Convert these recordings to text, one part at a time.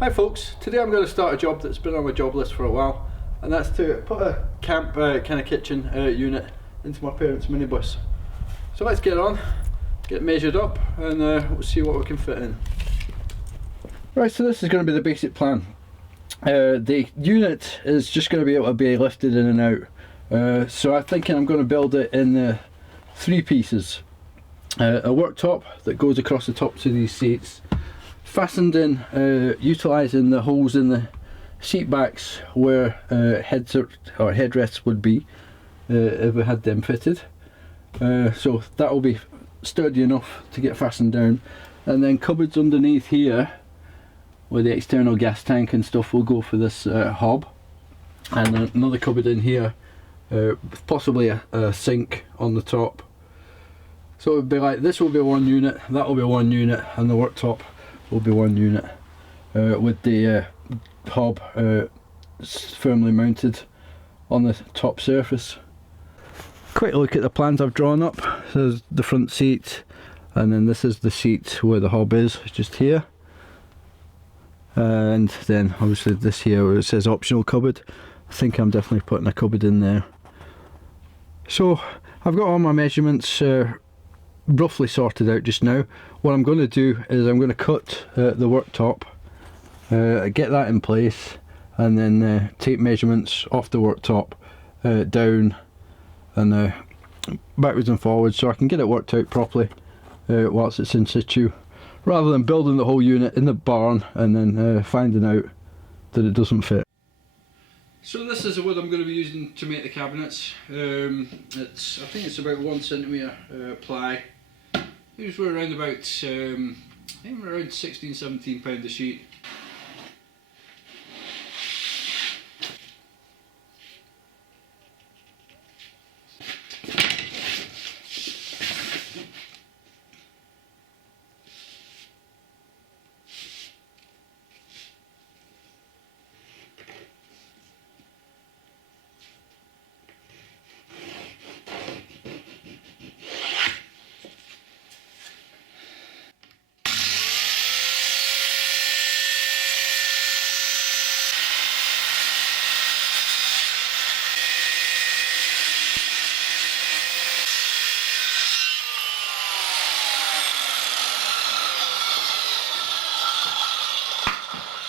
Hi folks, today I'm going to start a job that's been on my job list for a while, and that's to put a camp kind of kitchen unit into my parents' minibus. So let's get on, get measured up, and we'll see what we can fit in. Right, so this is going to be the basic plan. The unit is just going to be able to be lifted in and out. So I'm thinking I'm going to build it in 3 pieces. A worktop that goes across the tops of these seats, fastened in, utilising the holes in the seat backs where headrests would be if we had them fitted. So that will be sturdy enough to get fastened down, and then cupboards underneath here where the external gas tank and stuff will go for this hob, and another cupboard in here with possibly a sink on the top. So it would be like, this will be one unit, that will be one unit, and the worktop will be one unit, with the hob firmly mounted on the top surface. Quick look at the plans I've drawn up. So there's the front seat, and then this is the seat where the hob is, just here. And then obviously this here where it says optional cupboard. I think I'm definitely putting a cupboard in there. So I've got all my measurements roughly sorted out just now. What I'm going to do is I'm going to cut the worktop, get that in place, and then take measurements off the worktop down and backwards and forwards, so I can get it worked out properly whilst it's in situ, rather than building the whole unit in the barn and then finding out that it doesn't fit. So this is the wood I'm going to be using to make the cabinets. I think it's about 1 centimetre ply. These were around about, I think we're around £16–17 a sheet.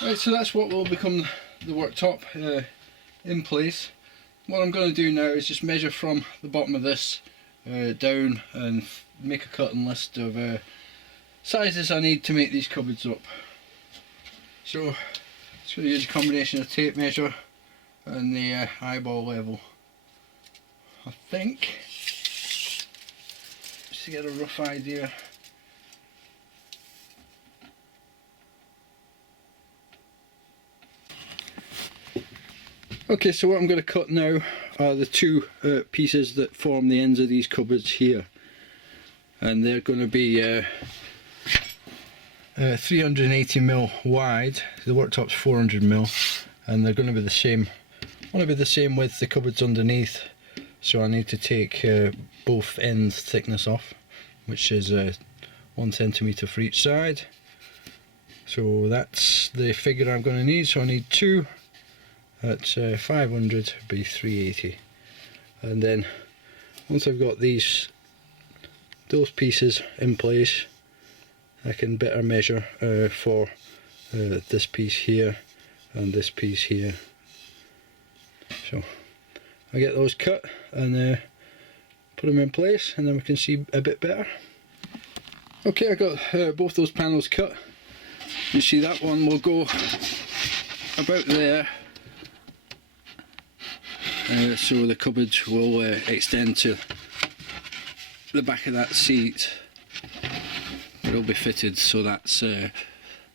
Right, so that's what will become the worktop in place. What I'm going to do now is just measure from the bottom of this down and make a cutting list of sizes I need to make these cupboards up. So just going to use a combination of tape measure and the eyeball level. I think, just to get a rough idea. Okay, so what I'm going to cut now are the 2 pieces that form the ends of these cupboards here, and they're going to be 380mm wide. The worktop's 400mm, and they're going to be the same. Want to be the same with the cupboards underneath, so I need to take both ends thickness off, which is 1 centimetre for each side. So that's the figure I'm going to need. So I need 2. That's 500 by 380, and then once I've got those pieces in place, I can better measure for this piece here and this piece here. So I get those cut and put them in place, and then we can see a bit better. Okay, I got both those panels cut. You see that one will go about there. So the cupboard will extend to the back of that seat. It'll be fitted, so that's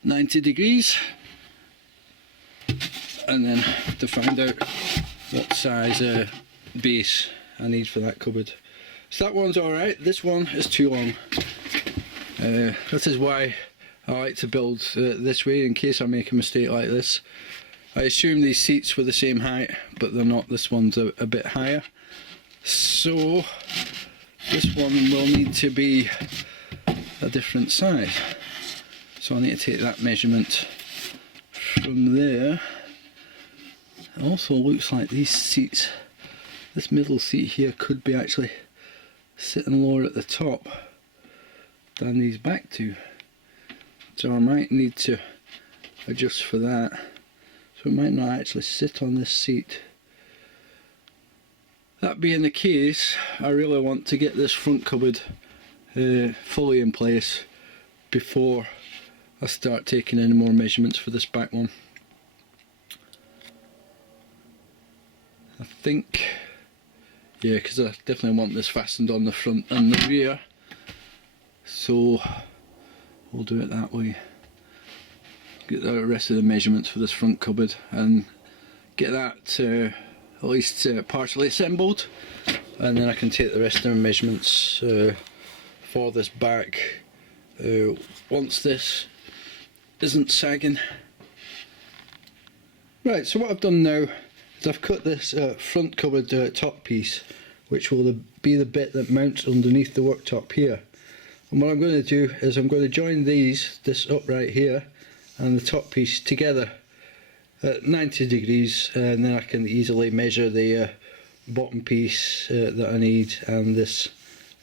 90 degrees. And then to find out what size base I need for that cupboard. So that one's alright, this one is too long. That is why I like to build this way, in case I make a mistake like this. I assume these seats were the same height, but they're not. This one's a bit higher. So this one will need to be a different size. So I need to take that measurement from there, it also looks like these seats, this middle seat here could be actually sitting lower at the top than these back two. So I might need to adjust for that. So it might not actually sit on this seat. That being the case, I really want to get this front cupboard fully in place before I start taking any more measurements for this back one. I think, yeah, because I definitely want this fastened on the front and the rear, so we'll do it that way. Get the rest of the measurements for this front cupboard and get that at least partially assembled, and then I can take the rest of the measurements for this back once this isn't sagging. Right, so what I've done now is I've cut this front cupboard top piece, which will be the bit that mounts underneath the worktop here. And what I'm going to do is I'm going to join this upright here and the top piece together at 90 degrees, and then I can easily measure the bottom piece that I need and this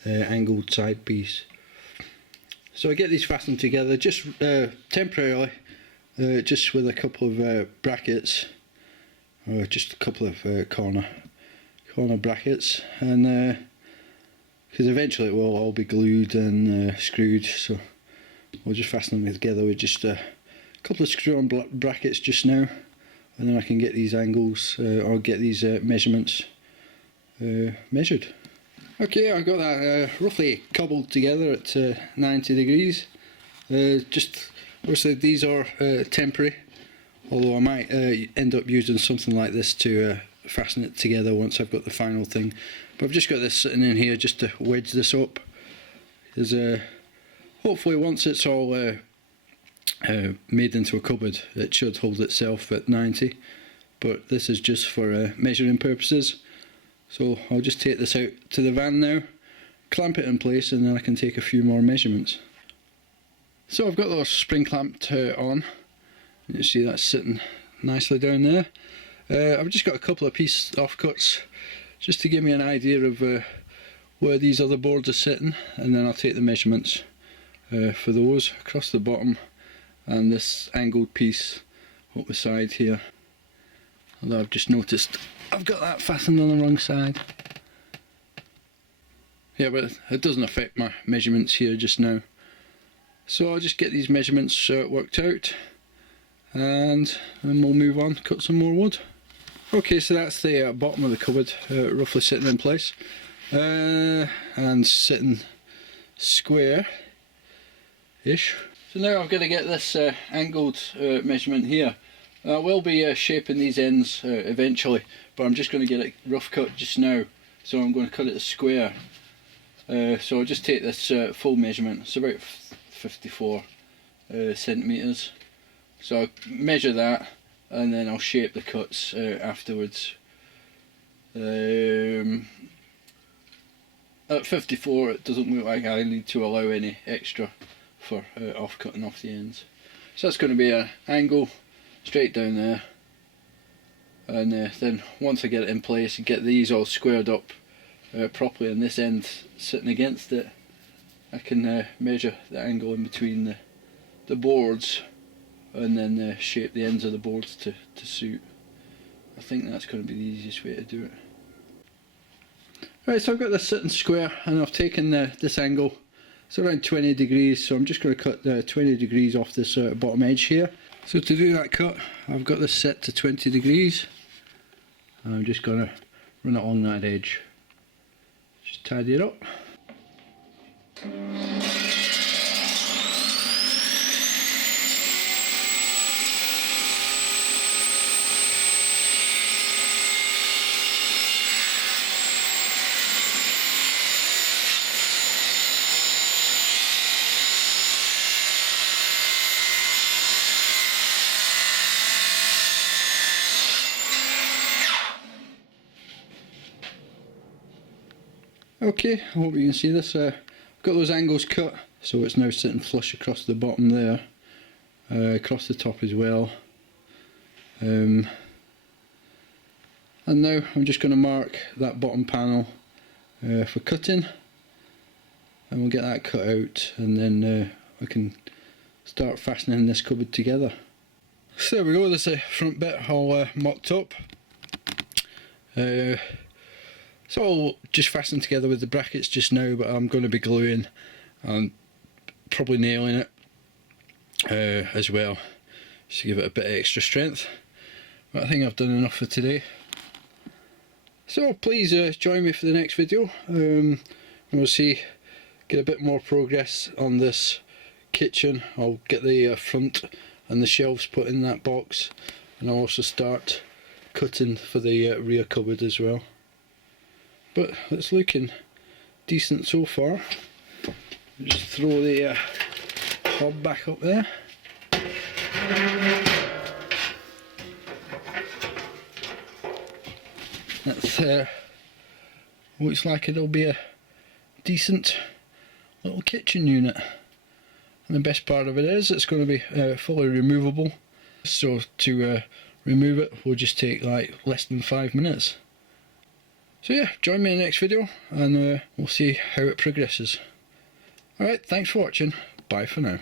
angled side piece. So I get these fastened together just temporarily, just with a couple of brackets, or just a couple of corner brackets, and because eventually it will all be glued and screwed, so we'll just fasten them together with just a couple of screw-on brackets just now, and then I can get these angles or get these measurements measured. Okay, I got that roughly cobbled together at 90 degrees. Just obviously these are temporary, although I might end up using something like this to fasten it together once I've got the final thing. But I've just got this sitting in here just to wedge this up, because hopefully once it's all made into a cupboard, it should hold itself at 90, but this is just for measuring purposes. So I'll just take this out to the van now, clamp it in place, and then I can take a few more measurements. So I've got those spring clamped on. You see that's sitting nicely down there. I've just got a couple of piece offcuts just to give me an idea of where these other boards are sitting, and then I'll take the measurements for those across the bottom and this angled piece up the side here. Although I've just noticed I've got that fastened on the wrong side. Yeah, but it doesn't affect my measurements here just now. So I'll just get these measurements worked out, and then we'll move on, cut some more wood. Okay, so that's the bottom of the cupboard roughly sitting in place and sitting square-ish. So now I'm going to get this angled measurement here. I will be shaping these ends eventually, but I'm just going to get it rough cut just now, so I'm going to cut it as square. So I'll just take this full measurement. It's about 54 centimetres. So I'll measure that, and then I'll shape the cuts afterwards. At 54 it doesn't look like I need to allow any extra for cutting off the ends. So that's going to be an angle straight down there, and then once I get it in place and get these all squared up properly and this end sitting against it, I can measure the angle in between the boards, and then shape the ends of the boards to suit. I think that's going to be the easiest way to do it. Right, so I've got this sitting square, and I've taken this angle. It's around 20 degrees, so I'm just going to cut 20 degrees off this bottom edge here. So to do that cut, I've got this set to 20 degrees. And I'm just going to run it along that edge. Just tidy it up. Okay, I hope you can see this. I've got those angles cut, so it's now sitting flush across the bottom there, across the top as well, And now I'm just going to mark that bottom panel for cutting, and we'll get that cut out, and then I can start fastening this cupboard together. So there we go, there's the front bit all mocked up. It's all just fastened together with the brackets just now, but I'm going to be gluing and probably nailing it as well, just to give it a bit of extra strength. But I think I've done enough for today. So please join me for the next video, and we'll see, get a bit more progress on this kitchen. I'll get the front and the shelves put in that box, and I'll also start cutting for the rear cupboard as well. But it's looking decent so far. Just throw the hob back up there. That looks like it'll be a decent little kitchen unit. And the best part of it is it's going to be fully removable. So to remove it will just take like less than 5 minutes. So yeah, join me in the next video, and we'll see how it progresses. Alright, thanks for watching. Bye for now.